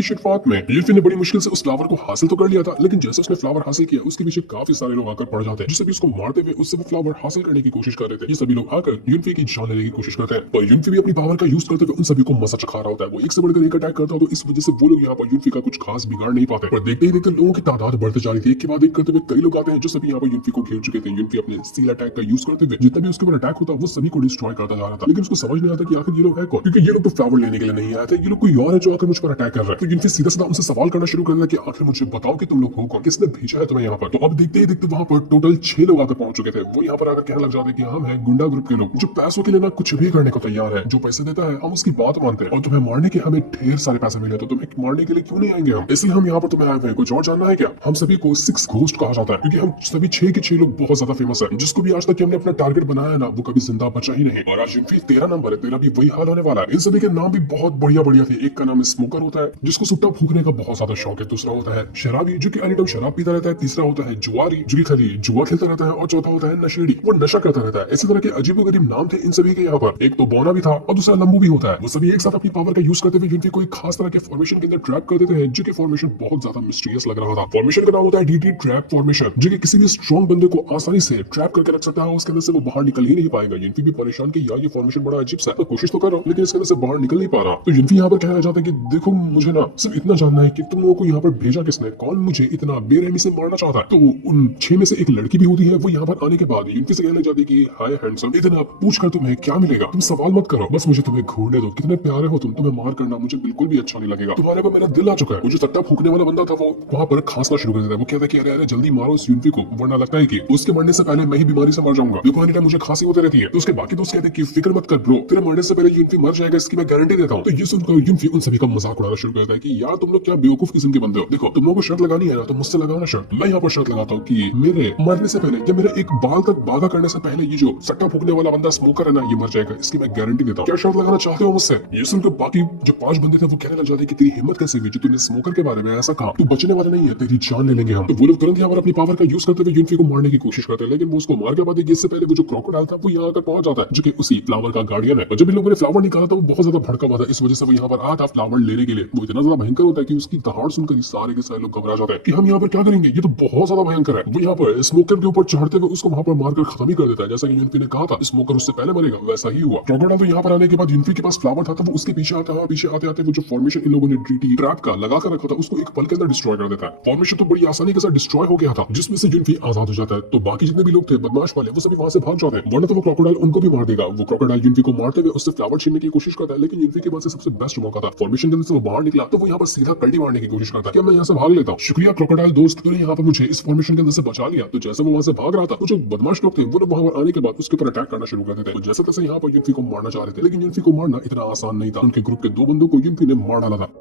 की शुरुआत में यूनफी ने बड़ी मुश्किल से उस फ्लावर को हासिल तो कर लिया था, लेकिन जैसे उसने फ्लावर हासिल किया उसके पीछे काफी सारे लोग आकर पड़ जाते हैं, जिससे भी उसको मारते हुए उससे वो फ्लावर हासिल करने की कोशिश कर रहे थे। ये सभी लोग आकर यूनफी की जान लेने की कोशिश करते हैं, पर यूनफी भी अपनी पावर का यूज करते हुए उन सभी को मजा चखा रहा होता है। वो एक से बढ़कर एक अटैक करता है, तो इस वजह से वो लोग यहाँ पर यूनफी का कुछ खास बिगाड़ नहीं पाते। पर देखते ही देखते लोगों की तादाद बढ़ते जा रही थी। एक के बाद एक करते हुए कई लोग आते हैं जो सभी यहाँ पर यूनफी को घेर चुके थे। यूनफी अपने स्टील अटैक का यूज करते हुए जितना भी उसके ऊपर अटैक होता वो सभी को डिस्ट्रॉय करता जा रहा था, लेकिन उसको समझ नहीं आता कि आखिर ये लोग है कौन, क्योंकि ये लोग तो फ्लावर लेने के लिए नहीं आए थे, ये लोग कोई और है जो आकर मुझ पर अटैक कर रहा है। तो यूनफी सीधा सीधा उनसे सवाल करना शुरू कर दिया कि आखिर मुझे बताओ कि तुम लोग हो कौन, किसने भेजा है तुम्हें यहाँ पर। तो अब देखते ही देखते वहां पर टोटल 6 लोग आकर पहुंच चुके थे। वो यहाँ पर आकर कहने लग जाते कि हम हैं गुंडा ग्रुप के लोग, जो पैसों के लिए ना कुछ भी करने को तैयार है। जो पैसे देता है हम उसकी बात मानते हैं, और तुम्हें मारने के हमें ढेर सारे पैसे मिले, तो तुम्हें मारने के लिए क्यों नहीं आएंगे हम, इसलिए हम यहाँ पर तुम्हें आए हुए हैं। कुछ और जानना है क्या? हम सभी को 6 घोस्ट कहा जाता है, क्योंकि हम सभी 6 के 6 लोग बहुत ज्यादा फेमस है। जिसको भी आज तक हमने अपना टारगेट बनाया ना, वो कभी जिंदा बचा ही नहीं। और आज यूनफी 13 नंबर है, तेरा भी वही हाल होने वाला है। इन सभी के नाम भी बहुत बढ़िया बढ़िया थे। एक का नाम स्मोकर होता है, जिसको सुट्टा फूकने का बहुत ज्यादा शौक है। दूसरा होता है शराबी, जो कि एनी शराब पीता रहता है। तीसरा होता है जुआरी, जो कि खाली जुआ खेलता रहता है। और चौथा होता है नशेड़ी, वो नशा करता रहता है। इसी तरह के अजीबोगरीब नाम थे इन सभी के यहाँ पर। एक तो बोना भी था और दूसरा लंबू भी होता है। वो सभी एक साथ अपनी पावर का यूज करते हुए यूनफी को एक खास तरह के फॉर्मेशन के अंदर ट्रैप कर देते हैं, जो कि फॉर्मेशन बहुत ज्यादा मिस्टीरियस लग रहा था। फॉर्मेशन का नाम होता है डीटी ट्रैप फॉर्मेशन, जो कि किसी भी स्ट्रॉन्ग बंदे को आसानी से ट्रैप करके रख सकता है। उसके अंदर से वो बाहर निकल ही नहीं पाएगा। यूनफी भी परेशान कि यार ये फॉर्मेशन बड़ा अजीब सा है, तो कोशिश तो कर रहा हूं, लेकिन इसके अंदर से बाहर निकल नहीं पा रहा। तो यूनफी यहाँ पर कहना चाहता है कि देखो मुझे ना सिर्फ इतना जानना है कि तुम लोगों को यहाँ पर भेजा किसने, कौन मुझे इतना बेरहमी से मारना चाहता है। तो उन 6 में से एक लड़की भी होती है। वो यहाँ पर आने के बाद यूनफी से कहने लग जाती है कि हाय हैंडसम, इतना पूछ कर तुम्हें क्या मिलेगा, तुम सवाल मत करो, बस मुझे तुम्हें घूरने दो। कितने प्यारे हो तुम, तुम्हें मार करना मुझे बिल्कुल भी अच्छा नहीं लगेगा। तुम्हारे पर मेरा दिल आ चुका है। वो जो सट्टा फूकने वाला बंदा था वो वहाँ पर खांसना शुरू कर देता है। वो कहता है कि अरे अरे जल्दी मारो इस यूनफी को, वरना लगता है कि उसके मरने से पहले मैं ही बीमारी से मर जाऊंगा। देखो एनी टाइम मुझे खांसी होती रहती है। तो उसके बाकी दोस्त कहते हैं कि फिक्र मत कर ब्रो, तेरे मरने से पहले यूनफी मर जाएगा, इसकी मैं गारंटी देता हूँ। तो ये सुनकर यूनफी उन सभी का मजाक उड़ाना शुरू करता है कि यार तुम लोग क्या बेवकूफ किस्म के बंदे हो। देखो तुम लोगों को शर्त लगानी है ना, तो मुझसे लगाओ ना शर्त। मैं यहाँ पर शर्त लगाता हूँ कि मेरे मरने से पहले या मेरे एक बाल तक बाधा करने से पहले ये जो सट्टा फूकने वाला बंदा स्मोकर है ना, ये मर जाएगा, इसकी मैं गारंटी देता हूँ। क्या शर्त लगाना चाहते हो मुझसे? ये सुनकर बाकी जो 5 बंदे थे वो कहने लग जाते कि तेरी हिम्मत कैसे हुई जो तूने स्मोकर के बारे में ऐसा कहा, तू बचने वाला नहीं है, तेरी जान ले लेंगे हम। तो वो लोग तुरंत यहाँ पर अपनी पावर का यूज करते हुए यूनफी को मारने की कोशिश करते हैं, लेकिन वो उसको मार के बाद इससे पहले वो जो क्रोकोडाइल था वो यहाँ आकर पहुंच जाता है, जो कि उसी फ्लावर का गार्डियन है। और जब इन लोगों ने फ्लावर निकाला था वो बहुत ज्यादा भड़का हुआ था, इस वजह से वो यहाँ पर आया था फ्लावर लेने के लिए। वो इतना ज्यादा भयंकर होता है कि उसकी दहाड़ सुनकर सारे के सारे लोग घबरा जाते हैं कि हम यहाँ पर क्या करेंगे, ये तो बहुत ज्यादा भयंकर है। वो यहाँ पर स्मोकर के ऊपर चढ़ते हुए उसको वहां पर मारकर खत्म ही कर देता है। जैसा कि यूनफी ने कहा था स्मोकर उससे पहले मरेगा, वैसा ही हुआ। क्रोकोडाइल तो यहाँ पर आने के बाद यूनफी के पास फ्लावर था, तो वो उसके पीछे आता है। पीछे आते आते वो जो फॉर्मेशन इन लोगों ने डीटी ट्रैप का लगा कर रखा था उसको एक पल के अंदर डिस्ट्रॉय कर देता है। फॉर्मेशन तो बड़ी आसानी के साथ डिस्ट्रॉय हो गया था, जिसमें से यूनफी आजाद हो जाता है। तो बाकी जितने भी लोग थे बदमाश वाले वो सभी वहां से भाग जाते हैं, वरना तो वो क्रोकोडाइल उनको भी मार देगा। वो क्रोकोडाइल यूनफी को मारते हुए उससे फ्लावर छीनने की कोशिश करता है, लेकिन यूनफी के पास सबसे बेस्ट मौका था। फॉर्मेशन के अंदर से वो बाहर निकला तो वो यहाँ पर सीधा कल्टी मारने की कोशिश करता है कि मैं यहाँ से भाग लेता हूँ। शुक्रिया क्रोकोडाइल दोस्त, तूने यहाँ पर मुझे इस फॉर्मेशन के अंदर से बचा लिया। तो जैसे वो वहां से भाग रहा था, जो बदमाश लोग थे वो लोग वहां पर आने के बाद उसके ऊपर अटैक करना शुरू कर देते हैं। जैसे तैसे यहाँ पर यूनफी को मारना चाह रहे थे, लेकिन यूनफी को मारना इतना आसान नहीं था। उनके ग्रुप के 2 बंदों को यूनफी ने मार डाला था,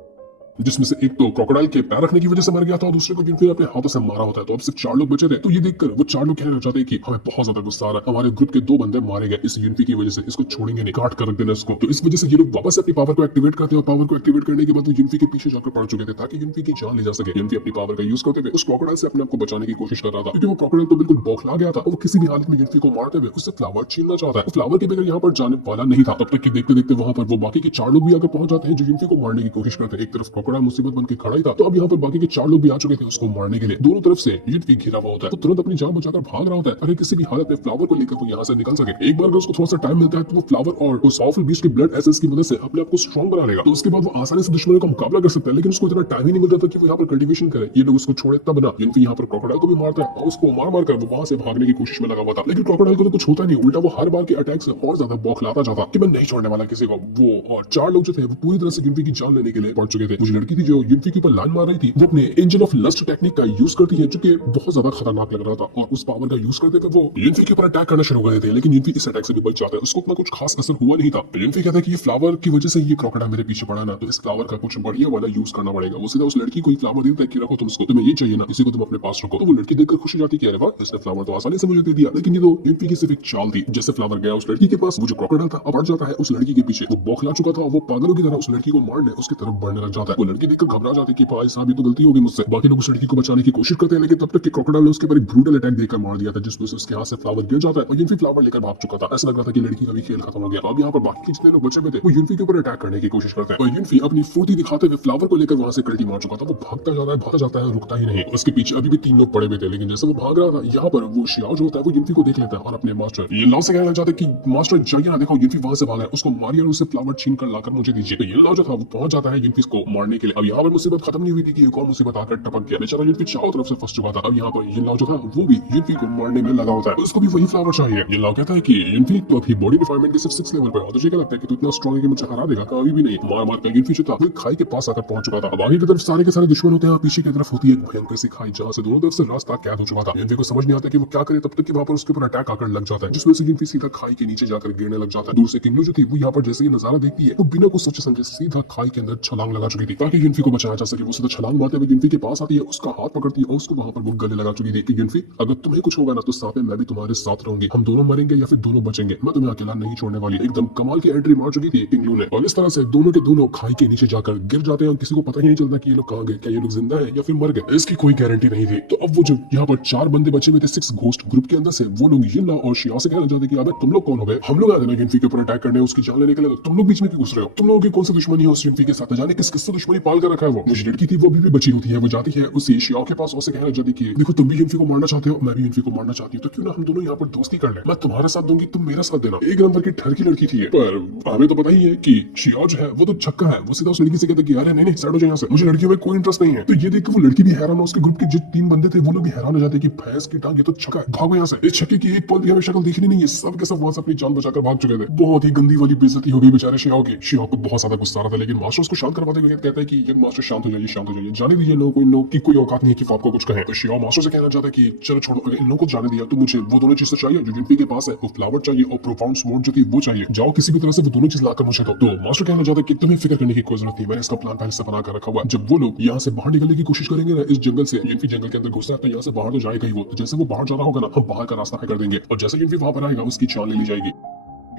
जिसमें से एक तो क्रोकोडाइल के पैर रखने की वजह से मर गया था और दूसरे को यूनफी ने अपने हाथों से मारा होता है। तो अब सिर्फ 4 लोग बचे थे। तो ये देखकर वो 4 लोग कहने लग जाते हैं कि हमें बहुत ज्यादा गुस्सा आ रहा है, हमारे ग्रुप के 2 बंदे मारे गए इस यूनफी की वजह से, इसको छोड़ेंगे नहीं, काट कर रख देना इसको। तो इस वजह से ये लोग वापस अपनी पावर को एक्टिवेट करते हैं और पावर को एक्टिवेट करने के बाद वो यूनफी के पीछे जाकर पड़ चुके थे ताकि यूनफी की जान ले जा सके। यूनफी अपनी पावर का यूज करते हुए उस क्रोकोडाइल से अपने आप को बचाने की कोशिश कर रहा था, क्योंकि वो क्रोकोडाइल तो बिल्कुल बौखला गया था और वो किसी भी हालत में यूनफी को मारते हुए उससे फ्लावर छीनना चाहता है। फ्लावर के बगैर यहाँ पर जाने वाला नहीं था। तब तक कि देखते देखते वहां पर वो बाकी के 4 लोग भी आकर पहुंच जाते हैं जो यूनफी को मारने की कोशिश करते हैं। एक तरफ क्रोकोडाइल मुसीबत बन के खड़ा ही था, तो अब यहाँ पर बाकी के 4 लोग भी आ चुके थे उसको मारने के लिए। दोनों तरफ से यूनफी घिरा हुआ होता है, तो तुरंत अपनी जान बचाकर भाग रहा होता है ताकि किसी भी हालत में फ्लावर को लेकर वो यहाँ से निकल सके। एक बार अगर उसको थोड़ा सा टाइम मिलता है तो वो फ्लावर और उस पावरफुल बीस्ट के ब्लड एसेंस की मदद से अपने आप को स्ट्रॉन्ग बना लेगा। तो उसके बाद वो आसानी से दुश्मनों का मुकाबला कर सकता है, लेकिन उसको इतना टाइम ही नहीं मिलता था कि वो यहाँ पर कल्टीवेशन करे। ये लोग उसको छोड़े तब ना यूनफी यहाँ पर क्रोकोडाइल को भी मारता है और उसको मार मार कर वो वहां से भागने की कोशिश में लगा हुआ था। लेकिन क्रोकोडाइल को तो कुछ होता नहीं, उल्टा वो हर बार के अटैक से और ज्यादा बौखलाता जाता कि मैं नहीं छोड़ने वाला किसी को। वो और 4 लोग जो थे वो पूरी तरह से यूनफी की जान लेने के लिए पड़ चुके थे। मुझे लड़की थी जो यूनफी के ऊपर लाइन मार रही थी, वो अपने एंजल ऑफ लस्ट टेक्निक का यूज करती है, जो कि बहुत ज्यादा खतरनाक लग रहा था। और उस पावर का यूज करते हुए वो यूनफी के ऊपर अटैक करना शुरू कर देते हैं, लेकिन यूनफी इस अटैक से भी बच जाता है। उसको उतना कुछ खास असर हुआ नहीं था। यूनफी कहता है कि ये फ्लावर की वजह से ये क्रोकोडाइल मेरे पीछे पड़ा ना, तो इस फ्लावर का कुछ बढ़िया वाला यूज करना पड़ेगा। वो सीधा उस लड़की को फ्लावर देता है कि रखो तुम इसको, तुम्हें ये चाहिए ना, इसी को तुम अपने पास रखो। तो वो लड़की देखकर खुश हो जाती है कि अरे वाह, इसने फ्लावर तो आसानी से मुझे दे दिया। लेकिन ये तो यूनफी की सिर्फ एक चाल थी। जैसे फ्लावर गया उस लड़की के पास, वो जो क्रोकोडाइल था अब बढ़ जाता है उस लड़की के पीछे। वो बौखला चुका था, वो पागलों की तरह उस लड़की को मारने उसकी तरफ बढ़ने लग जाता है। वो लड़की देखकर घबरा जाती है कि भाई साहब ये तो गलती हो गई मुझसे। बाकी लोग उस लड़की को बचाने की कोशिश करते हैं, लेकिन तब तक कि क्रोकोडाइल ने उसके ऊपर एक ब्रूटल अटैक देकर मार दिया था, जिसमें से उसके हाथ से फ्लावर गिर जाता है और यूनफी फ्लावर लेकर भाग चुका था। ऐसा लग रहा था कि लड़की का भी खेल खत्म हो गया। अब यहाँ पर बाकी के जितने लोग बचे हुए थे वो यूनफी के ऊपर अटैक करने की कोशिश करते हैं और यूनफी अपनी फुर्ती दिखाते हुए फ्लावर को लेकर वहां से कल्टी मार चुका था। वो भागता जाता है, रुकता ही नहीं। उसके पीछे अभी भी 3 लोग पड़े हुए थे, लेकिन जैसे वो भाग रहा था यहाँ पर वो शियाओ जो होता है वो यूनफी को देख लेता है और अपने मास्टर ये लाओ से कहना चाहते कि मास्टर जाइए ना, देखो यूनफी वहां से भागा है, उसको मारिए और उससे फ्लावर छीन कर लाकर मुझे दीजिए। तो ये लाओ जो था वो पहुंच जाता है यूनफी को मारने के लिए। अब यहाँ पर मुसीबत खत्म नहीं हुई थी कि एक और मुसीबत आकर टपक गया। बेचारा यूनफी चारों तरफ से फंस चुका था। अब यहाँ पर ये लाओ जो था वो भी यूनफी को मारने में लगा होता है, उसको भी वही फ्लावर चाहिए। ये लाओ कहता है कि यूनफी तो अभी बॉडी रिफाइनमेंट के सिर्फ 6 लेवल पर, और तुझे क्या लगता है कि तू इतना स्ट्रांग है कि मुझे हरा देगा? कभी भी नहीं। मार कर यूनफी जो था वो खाई के पास आकर पहुंच चुका था। अब आगे की तरफ सारे के सारे दुश्मन होते हैं, पीछे की तरफ होती है एक भयंकर सी खाई जहां से दोनों तरफ से रास्ता कैद हो चुका था। यूनफी को समझ नहीं आता कि वो क्या करे, तब तक कि वहां पर उसके ऊपर अटैक आकर लग जाता है, जिसमें से यूनफी सीधा खाई के नीचे जाकर गिरने लग जाता है। दूर से किंगलू जो थी वो यहाँ पर जैसे ही नजारा देखती है वो बिना कुछ सोचे समझे सीधा खाई के अंदर छलांग लगा चुकी थी ताकि यूनफी को बचाया जा सके। वो सीधा छलांग मारते हुए यूनफी के पास आती है, उसका हाथ पकड़ती है और उसको वहां पर वो गले लगा चुकी थी कि यूनफी अगर तुम्हें कुछ होगा ना तो साथ में मैं भी तुम्हारे साथ रहूंगी, हम दोनों मरेंगे या फिर दोनों बचेंगे, मैं तुम्हें अकेला नहीं छोड़ने वाली। एकदम कमाल की एंट्री मार चुकी थी किंगलू ने और इस तरह से दोनों के दोनों खाई के नीचे जाकर गिर जाते हैं और किसी को पता ही नहीं चलता कि ये लोग कहां गए, क्या ये लोग जिंदा है या फिर मर गए, इसकी कोई गारंटी नहीं थी। तो अब वो जो यहाँ पर 4 बंदे बचे हुए थे 6 घोस्ट ग्रुप के अंदर से, वो लोग यिनला और शिया से कहना चाहते कि अबे तुम लोग कौन हो गए? हम लोग आए थे ना यूनफी के ऊपर अटैक करने, उसकी जान लेने के लिए, तुम लोग बीच में क्यों घुस रहे हो? तुम लोगों की कौन सी दुश्मनी है उस यूनफी के साथ? जाने किस किससे दुश्मनी पाल कर रखा है वो। मुझे लड़की थी वो अभी भी बची होती है, वो जाती है उसी शिया के पास, उसे कहना चाहती कि देखो तुम भी यूनफी को मारना चाहते हो, मैं भी यूनफी को मारना चाहती हूँ, तो क्यों ना हम दोनों यहाँ पर दोस्ती कर ले, मैं तुम्हारा साथ दूंगी, तुम मेरा साथ देना। एक नंबर की ठर की लड़की थी, पर हमें तो पता ही है कि शिया जो है वो तो छक्का है। वो सीधा उस लड़की से कहता कि अरे नहीं साइड हो जाए यहाँ से, मुझे लड़कियों में कोई इंटरेस्ट नहीं है। तो ये देख के वो लड़की भी हैरान है, उसके ग्रुप के जो 3 बंदे थे वो लोग भी हैरान हो जाते कि भैंस की टांग, ये तो छक्का है, भागो यहाँ से। इस छक्के की एक पल भी हमें शक्ल दिखनी नहीं है, सब के सब वहां से अपनी जान बचाकर भाग चुके थे। बहुत ही गंदी वाली बेइज्जती हो गई बेचारे शियाओ की। शियाओ को बहुत ज्यादा गुस्सा आ रहा था, लेकिन मास्टर उसको शांत करवाते हुए कहता है कि ये मास्टर शांत हो जाइए, शांत हो जाइए, जाने दीजिए, नो कोई नो की कोई औकात नहीं है कि वो आपको कुछ कहे। तो शियाओ मास्टर से कहना चाहता है कि चलो छोड़ो, अगर इन लोगों को जाने दिया तो मुझे वो दोनों चीजें चाहिए जो यूनफी के पास है, वो फ्लावर चाहिए और प्रोफाउंड स्मोक जो थी वो चाहिए। जाओ किसी भी तरह से वो दोनों चीज लाकर मुझे दो। तो मास्टर कहना चाहता है कि तुम्हें फिक्र करने की कोई जरूरत नहीं, मैंने इसका प्लान पहले से बना कर रखा हुआ है। जब वो लोग यहाँ से बाहर निकलने की कोशिश करेंगे ना इस जंगल से, यूनफी जंगल के अंदर घुसता है तो यहाँ से बाहर तो जाएगा ही वो, तो जैसे वो बाहर जा रहा होगा ना हम बाहर का रास्ता तय कर देंगे और जैसे यूनफी वहां पर आएगा उसकी जान ले ली जाएगी।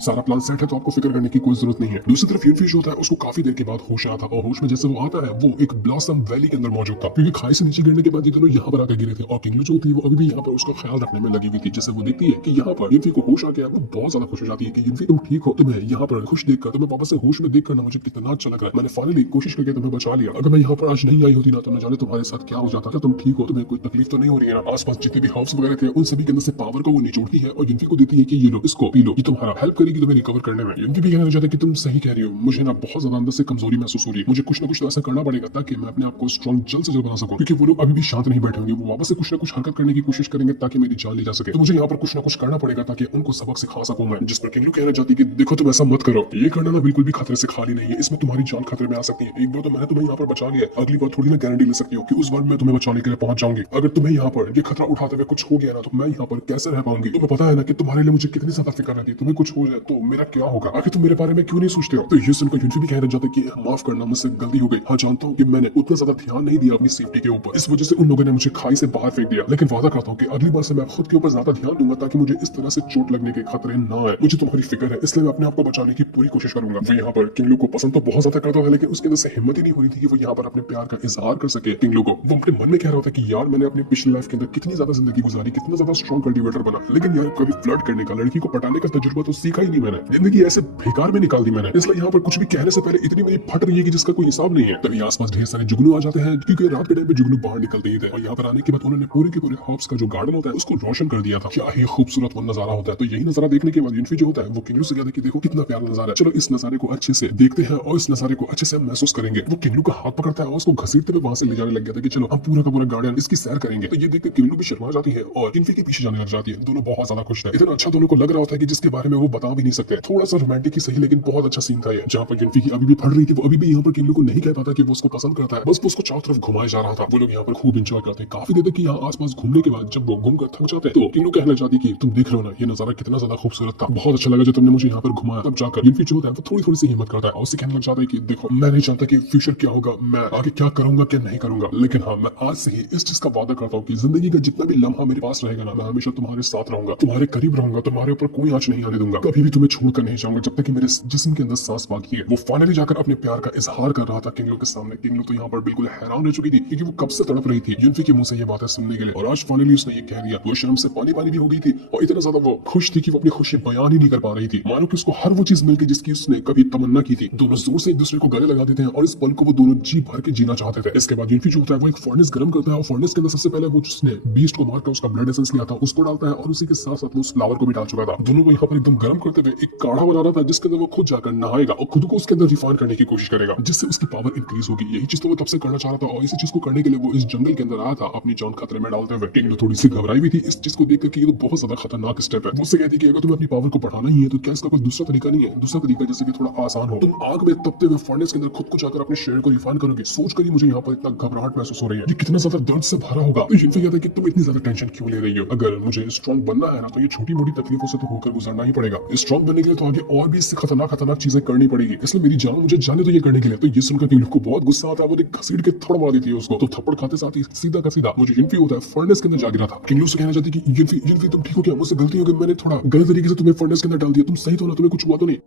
सारा प्लान सेट है तो आपको फिक्र करने की कोई जरूरत नहीं है। दूसरी तरफ यूनफी जो होता है उसको काफी देर के बाद होश आया था और होश में जैसे वो आता है वो एक ब्लॉसम वैली के अंदर मौजूद था, क्योंकि खाई से नीचे गिरने के बाद ये दोनों यहाँ पर आकर गिरे थे और किंगलू जो थी वो अभी भी यहाँ पर उसका ख्याल रखने में लगी हुई थी। जैसे वो देखती है कि यहाँ पर यूनफी को होश आ गया, वो बहुत ज्यादा खुश हो जाती है कि यूनफी तुम ठीक हो, तुम्हें यहाँ पर खुश देखकर, तुम्हें वापस से होश में देखकर ना मुझे कितना अच्छा लग रहा है, मैंने फाइनली कोशिश करके तुम्हें बचा लिया। अगर मैं यहाँ पर आज नहीं आई होती ना तो न जाने तुम्हारे साथ क्या हो जाता। क्या तुम ठीक हो? तुम्हें कोई तकलीफ तो नहीं हो रही है ना? आसपास जितने भी हर्ब्स वगैरह थे उन सभी के अंदर से पावर को वो निचोड़ती है और यूनफी को देती है कि ये लो, इसको पी लो, ये तुम्हारा हेल्प करेगी तुम्हें रिकवर करने में। यूनफी भी कहना चाहता है कि तुम सही कह रही हो, मुझे ना बहुत ज्यादा अंदर से कमजोरी महसूस हो रही है, मुझे कुछ ना कुछ ऐसा करना पड़ेगा ताकि मैं अपने आप को स्ट्रॉन्ग जल्द से जल्द बना सकूं, क्योंकि वो लोग अभी भी शांत नहीं बैठे होंगे, वो वापस से कुछ ना कुछ हरकत करने की कोशिश करेंगे ताकि मेरी जान ली जा सके। तो मुझे यहाँ पर कुछ ना कुछ करना पड़ेगा ताकि उनको सबक सिखा सकूं मैं। जिस पर किंगलू कहना चाहती है कि देखो तुम ऐसा मत करो, ये करना ना बिल्कुल भी खतरे से खाली नहीं है, इसमें तुम्हारी जान खतरे में आ सकती है। एक बार तो मैंने तुम्हें यहाँ पर बचा लिया, अगली बार थोड़ी ना गारंटी ले सकती हो कि उस बार मैं तुम्हें बचाने के लिए पहुंच जाऊंगी। अगर तुम्हें यहाँ पर ये खतरा उठाते हुए कुछ हो गया ना तो मैं यहाँ पर कैसे रह पाऊंगी? तुम्हें पता है ना कि तुम्हारे लिए मुझे कितनी ज्यादा फिक्र रहती है, तुम्हें कुछ हो जाए तो मेरा क्या होगा? आखिर तुम मेरे बारे में क्यों नहीं सोचते हो? तो ये सुनकर यूनफी भी कहना चाहता है कि माफ करना, मुझसे गलती हो गई। हाँ जानता हूँ कि मैंने उतना ज्यादा ध्यान नहीं दिया अपनी सेफ्टी के ऊपर, इस वजह से उन लोगों ने मुझे खाई से बाहर फेंक दिया, लेकिन वादा करता हूँ कि अगली बार से मैं खुद के ऊपर ज्यादा ध्यान दूंगा ताकि मुझे इस तरह से चोट लगने के खतरे ना आए। मुझे तुम्हारी फिक्र है इसलिए मैं अपने आप को बचाने की पूरी कोशिश करूंगा। वो यहाँ पर किंगलू को पसंद तो बहुत ज्यादा करता था, लेकिन उसके अंदर से हिम्मत ही नहीं हो रही थी कि वो यहाँ पर अपने प्यार का इजहार कर सके किंगलू को। वो अपने मन में कह रहा था कि यार मैंने अपनी पिछली लाइफ के अंदर कितनी ज्यादा जिंदगी गुजारी, कितना ज्यादा स्ट्रॉन्ग कल्टिवेटर बना, लेकिन यार कभी फ्लर्ट करने का, लड़की को पटाने का तजुर्बा तो सीखा ही नहीं मैंने, जिंदगी ऐसे बेकार में निकाल दी मैंने। इसलिए यहाँ पर कुछ भी कहने से पहले इतनी मेरी फट रही है कि जिसका कोई हिसाब नहीं है। तभी आसपास ढेर सारे जुगनू आ जाते हैं, क्योंकि रात के टाइम पे जुगनू बाहर निकलते ही थे और यहाँ पर आने के बाद उन्होंने पूरे के पूरे हर्ब्स का जो गार्डन होता है उसको रोशन कर दिया था। क्या ही खूबसूरत वो नजारा होता है। तो यही नजारा देखने के बाद यूनफी जो होता है वो किंगलू से कहता है कि देखो कितना प्यारा नजारा है, चलो इस नजारे को अच्छे से देखते हैं और इस नजारे को अच्छे से महसूस करेंगे। वो किंगलू का हाथ पकड़ता है और उसको घसीटते हुए वहां से ले जाने लग गया था कि चलो हम पूरा का पूरा गार्डन इसकी सैर करेंगे। तो ये देखकर किंगलू भी शर्मा जाती है और यूनफी के पीछे जाने लग जाती है। दोनों बहुत ज्यादा खुश थे, इतना अच्छा दोनों को लग रहा था कि जिसके बारे में वो बता भी नहीं सकते। थोड़ा सा रोमांटिक ही सही, लेकिन बहुत अच्छा सीन था ये, जहाँ पर यूनफी की अभी भी फट रही थी। वो अभी भी यहाँ पर किंगलू को नहीं कह पाता कि वो उसको पसंद करता है, बस उसको चारों तरफ घुमाया जा रहा था। वो लोग यहाँ पर खूब एंजॉय करते हैं। काफी देर तक यहाँ आसपास घूमने के बाद जब वो घूमकर थक जाते हैं तो किंगलू कहने लग जाती है कि तुम देख रहे हो ना ये नजारा कितना ज्यादा खूबसूरत था, बहुत अच्छा लगा जो तुमने मुझे यहाँ पर घुमाया। तब जाकर यूनफी जो होता है वो थोड़ी थोड़ी सी हिम्मत करता है और उससे कहने लग जाता है कि देखो मैं नहीं चाहता कि फ्यूचर क्या होगा, मैं आगे क्या करूंगा क्या नहीं करूंगा, लेकिन हाँ मैं आज से ही इस चीज का वादा करता हूँ कि जिंदगी का जितना भी लम्हा मेरे पास रहेगा ना मैं हमेशा तुम्हारे साथ रहूंगा, तुम्हारे करीब रहूंगा, तुम्हारे ऊपर कोई आंच नहीं आने दूंगा, कभी कभी भी तुम्हें छोड़कर नहीं जाऊंगा जब तक कि मेरे जिस्म के अंदर सांस बाकी है। वो फाइनली जाकर अपने प्यार का इजहार कर रहा था किंगलू के सामने। किंगलू तो यहाँ पर बिल्कुल हैरान रह चुकी थी क्योंकि वो कब से तड़प रही थी युनफी के मुंह से ये बातें सुनने के लिए, और आज फाइनली उसने ये कह दिया। वो शर्म से पानी पानी भी हो गई थी और इतना ज्यादा वो खुश थी कि वो अपनी खुशी बयान ही नहीं कर पा रही थी। मानो कि उसको हर वो चीज मिल गई जिसकी उसने कभी तमन्ना की थी। दोनों जोर से एक दूसरे को गले लगा देते हैं और इस पल को वो दोनों जी भर के जीना चाहते थे। इसके बाद युनफी जो होता है वो एक फर्नेस गर्म करता है और फर्नेस के अंदर सबसे पहले वो जिसने बीस्ट को मारकर उसका ब्लड एसेंस लिया था उसको डालता है और उसी के साथ साथ वो उस फ्लावर को भी डाल चुका था। दोनों को यहाँ पर एकदम गर्म करते हुए एक काढ़ा बना रहा था जिसके अंदर वो खुद जाकर नहाएगा और खुद को उसके अंदर रिफाइन करने की कोशिश करेगा जिससे उसकी पावर इंक्रीज होगी। यही चीज तो वो तब से करना चाह रहा था और इसी चीज को करने के लिए वो इस जंगल के अंदर आया था अपनी जान खतरे में डालते हुए। किंगलू थोड़ी सी घबराई हुई थी इस चीज को देखकर कि ये तो बहुत ज्यादा खतरनाक स्टेप है। वो उससे कहती कि अगर तुम्हें अपनी पावर को बढ़ाना ही है तो क्या इसका कोई दूसरा तरीका नहीं है? दूसरा तरीका जैसे कि थोड़ा आसान हो, तुम आग में तपते हुए फर्नेस के अंदर खुद को जाकर अपने शरीर को रिफाइन करोगे। सोच कर ही मुझे यहाँ पर इतना घबराहट महसूस हो रही है, ये कितना ज्यादा दर्द से भरा होगा। तो युनफी कहता है कि तुम इतनी ज्यादा टेंशन क्यों ले रही हो? अगर मुझे स्ट्रॉन्ग बनना है ना तो ये छोटी मोटी तकलीफों से तो होकर गुजरना ही पड़ेगा। स्ट्रॉन्ग बनने के लिए तो आगे और भी इससे खतरनाक चीजें करनी पड़ेगी, इसलिए मेरी जान मुझे जाने तो ये करने के लिए। तो ये सुनकर किंगलू को बहुत गुस्सा आता है, वो घसीट के थप्पड़ मार देती है उसको। तो थप्पड़ खाते साथ ही सीधा का सीधा वो जो युनफी होता है फर्नेस के अंदर जा गिरा था। किंगलू से कहना चाहती कि युनफी तुम ठीक हो क्या? मुझसे गलती हो गई, मैंने थोड़ा गलत तरीके से तुम्हें फर्नेस के अंदर डाल दिया, तुम सही तो ना? तुम्हें कुछ हुआ तो नहीं?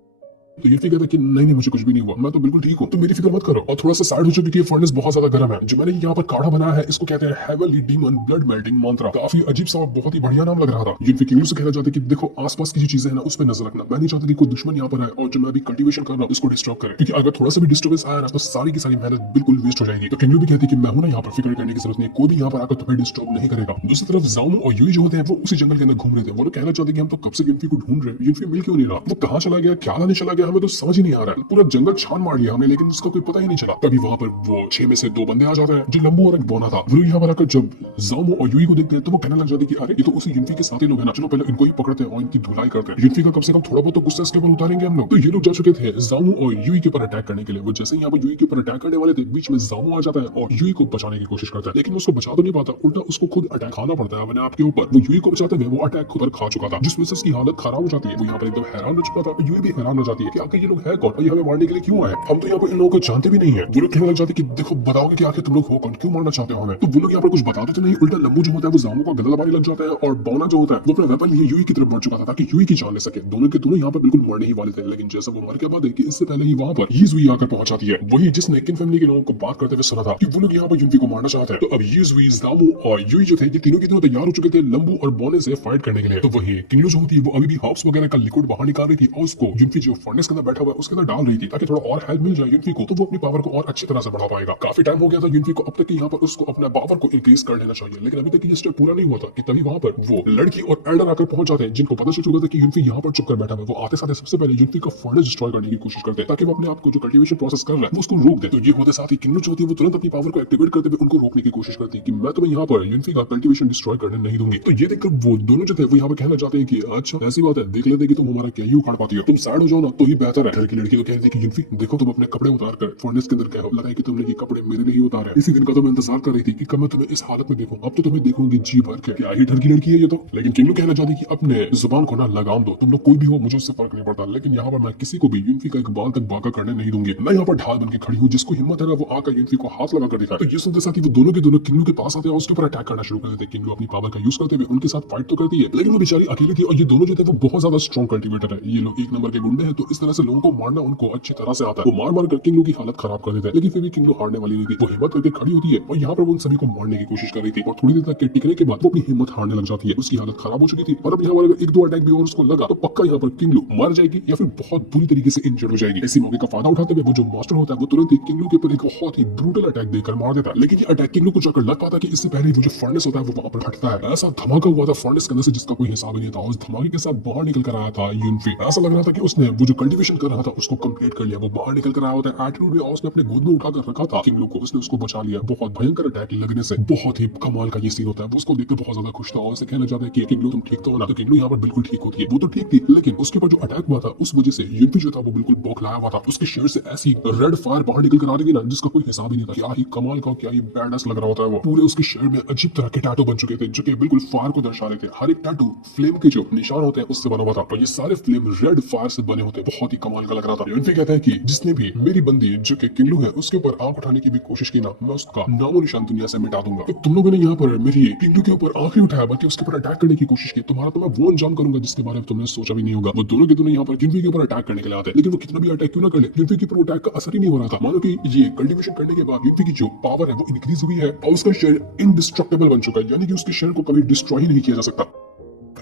तो युनफी कहता है कि नहीं मुझे कुछ भी नहीं हुआ, मैं तो बिल्कुल ठीक हूँ, तुम मेरी फिक्र मत करो। और थोड़ा सा साइड हो चुकी है, फर्नेस बहुत ज्यादा गर्म है। जो मैंने यहाँ पर काढ़ा बनाया है इसको कहते हैं हेवनली डीमन ब्लड मेल्टिंग मंत्रा। काफी अजीब सा बहुत ही बढ़िया नाम लग रहा था। युनफी किंगलू से कहना चाहते कि देखो आसपास की जो चीजें है ना उस पर नजर रखना, मैं नहीं चाहता कि कोई दुश्मन यहाँ पर आए और जो मैं अभी कल्टीवेशन कर रहा हूँ उसको डिस्टर्ब करे, क्योंकि अगर थोड़ा सा भी डिस्टर्बेंस आया ना तो सारी की सारी मेहनत बिल्कुल वेस्ट हो जाएगी। तो किंगलू भी कहती कि मैं हूं ना यहाँ पर, फिक्र करने की जरूरत नहीं, कोई भी यहाँ पर आकर तुम्हें डिस्टर्ब नहीं करेगा। दूसरी तरफ जाओमू और यूई जो होते हैं वो उसी जंगल के अंदर घूम रहे थे। वो कहना चाहते कि हम तो कब से युनफी को ढूंढ रहे हैं, युनफी मिल क्यों नहीं रहा, वो कहाँ चला गया, क्या लाने चला गया, हमें तो समझ ही नहीं आ रहा है। पूरा जंगल छान मार लिया हमने लेकिन उसका कोई पता ही नहीं चला। तभी वहां पर वो 6 में से 2 बंदे आ जाते हैं जो लंबू और एक बोना था। वो यहाँ पर आकर जब जाओमू और यूई को देखते हैं तो वो कहने लग जाते कि अरे ये तो उसी युनफी के साथी लोग हैं ना, चलो पहले इनको ही पकड़ते हैं और इनकी धुलाई करते हैं। युनफी का कम से कम थोड़ा बहुत तो गुस्सा इसके ऊपर उतारेंगे हम लोग। तो ये लोग जा चुके थे जाओमू और यूई के ऊपर अटैक करने के लिए। वो जैसे यहाँ पर यूई के ऊपर अटैक करने वाले थे बीच में जाओमू आ जाता है और यूई को बचाने की कोशिश करता है, लेकिन उसको बचा तो नहीं पाता, उल्टा उसको खुद अटैक खाना पड़ता है अपने आप के ऊपर। वो यूई को बचाते हुए वो अटैक खुद खा चुका था जिसमें से उसकी हालत खराब हो जाती है। वो यहाँ पर एकदम हैरान हो चुका था, यूई भी हैरान हो जाती है कि आखिर ये लोग है कौन और ये हमें मारने के लिए क्यों आए, हम तो यहाँ पर इन लोगों को जानते भी नहीं है। वो लोग कहने लग जाते कि देखो बताओगे कि आखिर तुम लोग हो कौन, क्यों मारना चाहते हो हमें? तो वो लोग यहाँ पर कुछ बताते तो नहीं, उल्टा लंबू जो होता है वो जामू का गला दबाने लग जाता है और बौना जो होता है वो अपना वेपन लिए यूई की तरफ बढ़ चुका था ताकि यूई की जान ले सके। दोनों के दोनों यहाँ पर बिल्कुल मरने ही वाले थे, लेकिन जैसा वो मर के बाद है कि इससे पहले ही वहां पर यीजुई आकर पहुंच जाती है, वही जिसने किन फैमिली के लोगों को बात करते हुए सुना था कि वो लोग यहाँ पर युनफी को मारना चाहते हैं। तो अब यीजुई, जामू और यूई जो थे ये तीनों की तीनों तैयार हो चुके थे लंबू और बोने से फाइट करने के लिए। तो वही किंगलू जो होती है वो अभी भी हर्ब्स वगैरह का लिक्विड बाहर निकाल रही थी और उसको युनफी जो फर्नेस के अंदर बैठा हुआ है उसके अंदर डाल रही थी ताकि थोड़ा और हेल्प मिल जाए युनफी को, तो वो अपनी पावर को और अच्छी तरह से बढ़ा पाएगा। काफी टाइम हो गया था युनफी को अब तक कि यहाँ पर उसको अपना पावर को इंक्रीज कर लेना चाहिए, लेकिन अभी तक ये स्टेप पूरा नहीं हुआ था कि तभी वहां पर वो लड़की और एल्डर आकर पहुंच जाते हैं जिनको पता चल चुका था कि युनफी यहाँ पर चुप कर बैठा है। वो आते साथ सबसे पहले युनफी का फर्नेस डिस्ट्रॉय करने की कोशिश करते हैं ताकि वो अपने आप को जो कल्टीवेशन प्रोसेस कर रहा है वो उसको रोक दे। तो ये होते साथ ही किंगलू जो होती है वो तुरंत अपनी पावर को एक्टिवेट करते हुए उनको रोकने की कोशिश करती है कि मैं तुम्हें यहाँ पर युनफी का कल्टीवेशन डिस्ट्रॉय करने नहीं दूंगी। तो ये देखकर वो दोनों जो थे वो यहाँ पर कहना चाहते हैं कि अच्छा ऐसी बात है, देख लेते कि तुम हमारा क्या ही उखाड़ पाती हो, तुम साइड हो जाओ ना तो ही बेहतर है। लड़की लड़की तो कहती है कि युनफी देखो तुम अपने कपड़े उतार कर फर्नेस के अंदर क्या हो, लगा है कि तुमने ये कपड़े मेरे लिए उतारे, इसी दिन का तो मैं इंतजार कर रही थी कि कब मैं तुम्हें इस हालत में देखूं, अब तो तुम्हें देखूंगी जी भर के। क्या ही डर की लड़की है ये तो। लेकिन किंगलू कहना चाहती कि अपने जुबान को ना लगाम दो, तुम लोग कोई भी हो मुझे उससे फर्क नहीं पड़ता, लेकिन यहाँ पर मैं किसी को भी युनफी का एक बाल तक बाका करने नहीं दूंगी। मैं यहाँ पर ढाल बन के खड़ी हूँ, जिसको हिम्मत है वो आकर युनफी को हाथ लगा कर दिखाए। तो ये सुनते साथ ही वो दोनों के दोनों किंगलू के पास आते हैं और उसके ऊपर अटैक करना शुरू कर देते हैं। किंगलू अपनी पावर का यूज करते हुए उनके साथ फाइट तो करती है, लेकिन वो बेचारी अकेली थी और ये दोनों जो थे वो बहुत ज्यादा स्ट्रॉन्ग कल्टीवेटर है। ये लोग एक नंबर के गुंडे हैं, तो इस तरह से लोगों को मारना उनको अच्छी तरह से आता है। वो मार मार कर किंगलू की हालत खराब कर देते हैं, लेकिन फिर भी किंगलू हारने वाली नहीं थी। वो हिम्मत करके खड़ी होती है और यहाँ पर वो उन सभी को मारने की कोशिश कर रही थी और थोड़ी देर तक के टिकने के बाद वो अपनी हिम्मत हारने लग जाती है। उसकी हालत खराब हो चुकी थी और अब यहाँ पर अगर 1-2 अटैक भी और उसको लगा तो पक्का यहाँ पर किंगलू मर जाएगी या फिर बहुत बुरी तरीके से इंजर्ड हो जाएगी। इसी मौके का फायदा उठाते हुए वो जो मास्टर होता है वो तुरंत ही किंगलू के ऊपर एक बहुत ही ब्रूटल अटैक देकर मार देता है, लेकिन ये अटैक किंगलू को जाकर लग पाता कि इससे पहले वो जो फर्नेस होता है वो वहां पर फटता है। ऐसा धमाका हुआ था फर्नेस के अंदर से जिसका कोई हिसाब ही नहीं था। उस धमाके के साथ बाहर निकल कर आया था युनफी। ऐसा लग रहा था कि उसने वो जो कल्टीवेशन कर रहा था उसको कंप्लीट कर लिया। वो बाहर निकल कर आया होता है एटीट्यूड में और उसने अपने गोद में उठाकर रखा था किंगलू को, उसने उसको बचा लिया। बहुत भयंकर अटैक लगने से बहुत ही कमाल का ये सीन होता है। वो उसको देखकर बहुत ज्यादा खुश था और उसे कहना चाहता है कि किंगलू तुम ठीक तो हो ना? तो किंगलू यहाँ पर बिल्कुल ठीक होती है। वो तो ठीक थी, लेकिन उसके ऊपर जो अटैक हुआ था उस वजह से युनफी जो था वो बिल्कुल बौखलाया हुआ था। उसके शरीर से ऐसी रेड फायर बाहर निकल कर आ रही थी ना जिसका कोई हिसाब ही नहीं था। क्या ही कमाल का, क्या ही बैडनेस लग रहा होता है। वो पूरे उसके शरीर में अजीब तरह के टैटू बन चुके थे जो कि बिल्कुल फायर को दर्शा रहे थे। हर एक टैटू फ्लेम के जो निशान होते हैं उससे बना हुआ था और ये सारे फ्लेम रेड फायर से बने होते हैं। बहुत बहुत ही कमाल का लग रहा था। यूनफी कहता है कि जिसने भी मेरी बंदी जो कि किंगलू है उसके ऊपर आंख उठाने की भी कोशिश की ना, मैं उसका नामो निशान दुनिया से मिटा दूंगा। तो तुम लोगों ने यहाँ पर मेरी किंगलू के ऊपर आंख नहीं उठाया बल्कि उसके ऊपर अटैक करने की कोशिश की, तुम्हारा तो मैं वो अंजाम करूंगा जिसके बारे में तुमने सोचा भी नहीं होगा। वो दोनों के दोनों यहाँ पर यूनफी के ऊपर अटैक करने के लिए आते हैं, लेकिन वो कितना भी अटैक क्यों ना कर ले, यूनफी के ऊपर अटैक का असर ही नहीं हो रहा था। मानो कि ये कल्टीवेशन करने के बाद यूनफी की जो पावर है वो इंक्रीज हुई है और उसका शरीर इनडिस्ट्रक्टेबल बन चुका है, यानी कि उसके शरीर को कभी डिस्ट्रॉय ही नहीं किया जा सकता।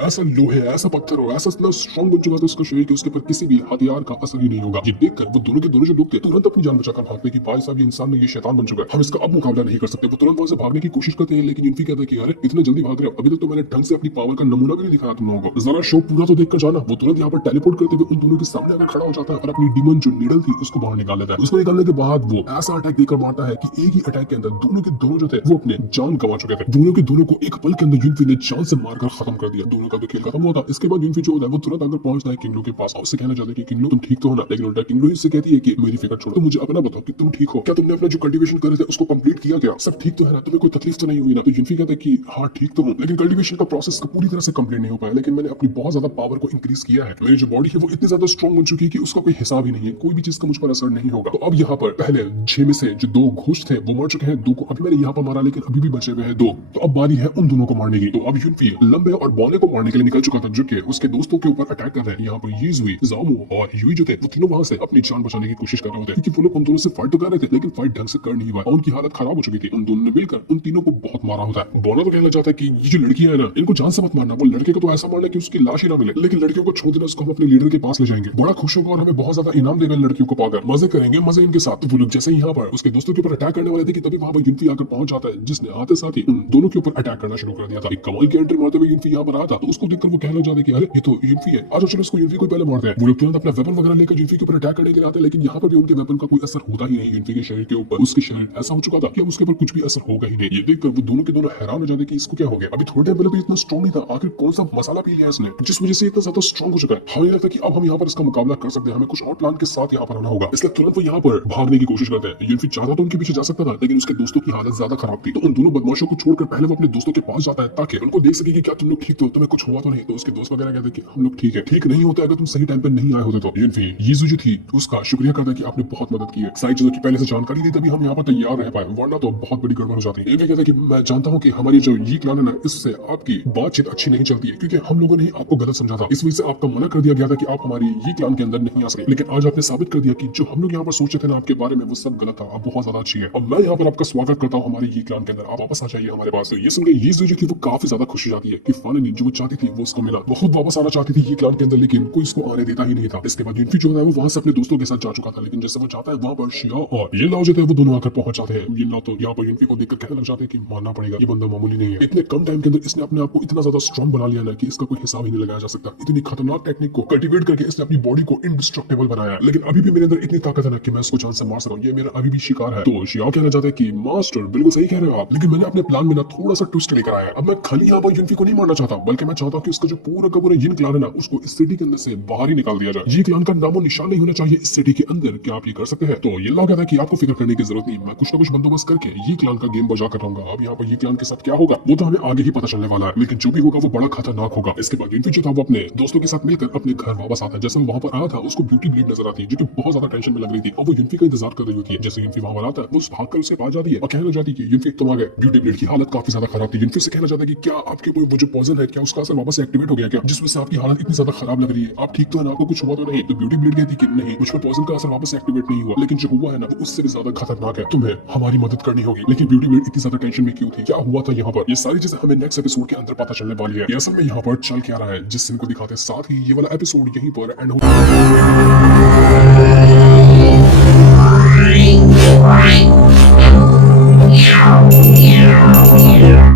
ऐसा लोहे, ऐसा पत्थर और ऐसा इतना स्ट्रॉन्ग बन चुका था उसका शरीर कि उसके ऊपर किसी भी हथियार का असर ही नहीं होगा। ये देखकर वो दोनों के दोनों जो लोग थे तुरंत अपनी जान बचाकर भागते कि भाई साहब ये इंसान नहीं, ये शैतान बन चुका है, हम इसका अब मुकाबला नहीं कर सकते। वो तुरंत वहां से भागने की कोशिश करते हैं, लेकिन यूनफी कहता है कि अरे इतना जल्दी भाग रहे हो, अभी तक तो मैंने ढंग से अपनी पावर का नमूना भी नहीं दिखाया तुम लोगों को, जरा शो पूरा तो देखकर जाना। वो तुरंत यहाँ पर टेलीपोर्ट करते हुए उन दोनों के सामने आकर खड़ा हो जाता है और अपनी डीमन जो नीडल थी उसको बाहर निकाल लेता है। उसको निकालने के बाद वो ऐसा अटैक देकर मारता है कि एक ही अटैक के अंदर दोनों के दोनों जो थे वो अपने जान गंवा चुके थे। दोनों के दोनों को एक पल के अंदर यूनफी ने जान से मारकर खत्म कर दिया। दोनों का तो खेल खत्म हुआ था। इसके बाद यूनफी जो है वो तुरंत आकर पहुंचता है किंगलू के पास और उससे कहना चाहता है कि किंगलू तुम ठीक तो हो ना, लेकिन उल्टा किंगलू इससे कहती है कि मेरी फिक्र छोड़ो, तुम मुझे अपना बताओ कि तुम ठीक हो क्या, तुमने अपना जो कल्टीवेशन कर रहे थे उसको कंप्लीट किया क्या, सब ठीक तो है ना, तुम्हें कोई तकलीफ तो नहीं हुई ना। तो यूनफी कहता है कि हाँ ठीक तो हूँ, लेकिन कल्टीवेशन का प्रोसेस पूरी तरह से कंप्लीट नहीं हो पाया, लेकिन मैंने अपनी बहुत ज्यादा पावर को इंक्रीज किया है। मेरी जो बॉडी है वो इतनी ज्यादा स्ट्रॉन्ग बन चुकी है कि उसका कोई हिसाब ही नहीं है, कोई भी चीज का मुझ पर असर नहीं होगा। तो अब यहाँ पर पहले 6 में से जो 2 घोस्ट थे वो मर चुके हैं, 2 को अभी मैंने यहाँ पर मारा, लेकिन अभी भी बचे हुए हैं 2। तो अब बारी है उन दोनों को मारने की। तो अब यूनफी लंबे और बॉने को मारने के लिए निकल चुका था, जो कि उसके दोस्तों के ऊपर अटैक कर रहे हैं। यहाँ पर यीज़ुई, ज़ाओमो और यूई जो थे वो तीनों वहां से अपनी जान बचाने की कोशिश कर रहे होते हैं, क्योंकि वो लोग उन दोनों से फाइट तो कर रहे थे लेकिन फाइट ढंग से कर नहीं हुआ और उनकी हालत खराब हो चुकी थी। उन दोनों ने मिलकर उन तीनों को बहुत मारा होता है। बोना तो कहना चाहता है कि ये जो लड़कियां है ना इनको जान से मत मारना, वो लड़के को तो ऐसा मारना कि उसकी लाश ही ना मिले, लेकिन लड़कियों को छोड़ देना, उसको हम अपने लीडर के पास ले जाएंगे, बड़ा खुश होगा और हमें बहुत ज्यादा इनाम देगा लड़कियों को पाकर, मजे करेंगे, मजे इनके साथ। तो वो लोग जैसे ही यहाँ पर उसके दोस्तों के ऊपर अटैक करने वाले थे कि तभी वहां पर यूनफी आकर पहुंच जाता है, जिसने आते साथ ही उन दोनों के ऊपर अटैक करना शुरू कर दिया था। एक कमाल की एंट्री मारते हुए यूनफी यहाँ पर आया था, तो उसको देखकर वो कहने लग जाते हैं कि अरे ये तो यूनफी है, आज चलो इसको यूनफी को पहले मारते हैं। वो लोग तुरंत अपना वेपन वगैरह लेकर यूनफी के ऊपर अटैक करने के लिए आते हैं, लेकिन यहाँ पर भी उनके वेपन का कोई असर होता ही नहीं यूनफी के शरीर के ऊपर। उसके शरीर ऐसा हो चुका था कि अब उसके ऊपर कुछ भी असर होगा ही नहीं। ये देखकर वो दोनों के दोनों हैरान हो जाते कि इसको क्या हो गया, अभी थोड़े टाइम पहले तो इतना स्ट्रॉन्ग नहीं था, आखिर कौन सा मसाला पी लिया इसने जिस वजह से इतना ज्यादा स्ट्रॉन्ग हो चुका है। हमें लगता है कि अब हम यहाँ पर इसका मुकाबला कर सकते हैं, हमें कुछ और प्लान के साथ यहाँ पर आना होगा। इसलिए तुरंत वो यहाँ पर भागने की कोशिश करते हैं। यूनफी चाहता तो उनके पीछे जा सकता था, लेकिन उसके दोस्तों की हालत ज्यादा खराब थी, तो उन दोनों बदमाशों को छोड़कर पहले वो अपने दोस्तों के पास जाता है ताकि उनको देख सके कि क्या तुम लोग ठीक तो, तुम्हें कुछ हुआ तो नहीं। तो उसके दोस्त वगैरह कहते हैं कि हम लोग ठीक है, ठीक नहीं होते अगर तुम सही टाइम पे नहीं आए होते तो। यूनफी यीज़ू जो थी उसका शुक्रिया करता है कि आपने बहुत मदद की है, सारी चीजों की पहले से जानकारी दी तभी हम यहाँ पर तैयार रह पाए, वरना तो बहुत बड़ी गड़बड़ हो जाती है। ये कहता है कि मैं जानता हूँ कि हमारी जो ये क्लान है ना इससे आपकी बातचीत अच्छी नहीं चलती है, क्योंकि हम लोगों ने आपको गलत समझा था, इस वजह से आपका मना कर दिया गया था कि आप हमारी ये क्लान के अंदर नहीं आ सके, लेकिन आज आपने साबित कर दिया कि जो हम लोग यहाँ पर सोचे थे ना आपके बारे में वो सब गलत था, आप बहुत ज्यादा अच्छी है। अब मैं यहाँ पर आपका स्वागत करता हूँ हमारी ये क्लान के अंदर, आप वापस आ जाइए हमारे पास। तो ये सुनकर यीज़ू जो थी वो काफी ज्यादा खुश हो जाती है कि फाइनली जो वो चाहती थी वो उसको मिला। वो खुद वापस आना चाहती थी ये क्लान के अंदर, लेकिन कोई इसको आने देता ही नहीं था। इसके बाद यूनफी जो है वो वहां से अपने दोस्तों के साथ जा चुका था, लेकिन जैसे वो जाता है वहां पर शिया और ये लाओ जो थे वो दोनों आकर पहुंच जाते हैं। ये लाओ तो यहाँ पर यूनफी को देखकर कहने लग जाते हैं कि मानना पड़ेगा ये बंदा मामूली नहीं है, इतने कम टाइम के अंदर इसने अपने आप को इतना ज्यादा स्ट्रॉन्ग बना लिया ना कि इसका कोई हिसाब ही नहीं लगाया जा सकता। इतनी खतरनाक टेक्निक को कल्टीवेट करके इसने अपनी बॉडी को इनडिस्ट्रक्टेबल बनाया, लेकिन अभी भी मेरे अंदर इतनी ताकत है ना कि मैं इसको जान से मार सकूं, ये मेरा अभी भी शिकार है। तो शिया कहना चाहता है कि मास्टर बिल्कुल सही कह रहे हो आप, लेकिन मैंने अपने प्लान में ना थोड़ा सा ट्विस्ट लेकर आया। अब मैं खाली यहाँ पर यूनफी को नहीं मारना चाहता, बल्कि मैं चाहता हूँ कि इसका जो पूरा का पूरा यिन क्लान है ना उसको इस सिटी के अंदर से बाहर ही निकाल दिया जाए। ये क्लान का नामो निशान नहीं होना चाहिए इस सिटी के अंदर। क्या आप ये कर सकते हैं? तो ये लोग कहता है कि आपको फिक्र करने की जरूरत नहीं, मैं कुछ ना कुछ बंदोबस्त करके ये क्लान का गेम बजा कर रहूंगा। अब यहाँ पर ये क्लान के साथ क्या होगा वो तो हमें आगे ही पता चलने वाला है, लेकिन जो भी होगा वो बड़ा खतरनाक होगा। इसके बाद यूनफी जो था वो अपने दोस्तों के साथ मिलकर अपने घर वापस आता है। जैसे वो वहां पर आया था उसको ब्यूटी ब्लीड नजर आती है, जो कि बहुत ज्यादा टेंशन में लग रही थी और वो यूनफी का इंतजार कर रही होती है। जैसे यूनफी वहां पर आता है वो भागकर उसके पास जाती है और कहने लग जाती है कि यूनफी तुम आ गए। ब्यूटी ब्लीड की हालत काफी ज्यादा खराब थी। यूनफी से कहना चाहता है कि क्या आपके कोई वो जो पॉइजन है क्या उसका असर वापस से एक्टिवेट हो गया क्या, जिस वजह से आपकी हालत इतनी ज्यादा खराब लग रही है, आप ठीक तो है ना, आपको कुछ हुआ तो नहीं? तो ब्यूटी ब्लीड कहती कि नहीं, मुझ पर पॉइजन का असर वापस से एक्टिवेट नहीं हुआ, लेकिन जो हुआ है ना वो उससे भी ज्यादा खतरनाक है, तुम्हें हमारी मदद करनी होगी। लेकिन ब्यूटी ब्लीड इतनी ज्यादा टेंशन में क्यों थी, क्या हुआ था यहाँ पर, ये सारी चीजें हमें नेक्स्ट एपिसोड के अंदर पता चलने वाली है। ये असल में यहाँ पर चल क्या रहा है जिस सीन को दिखाते हैं, साथ ही ये वाला एपिसोड यहीं पर एंड Yeah.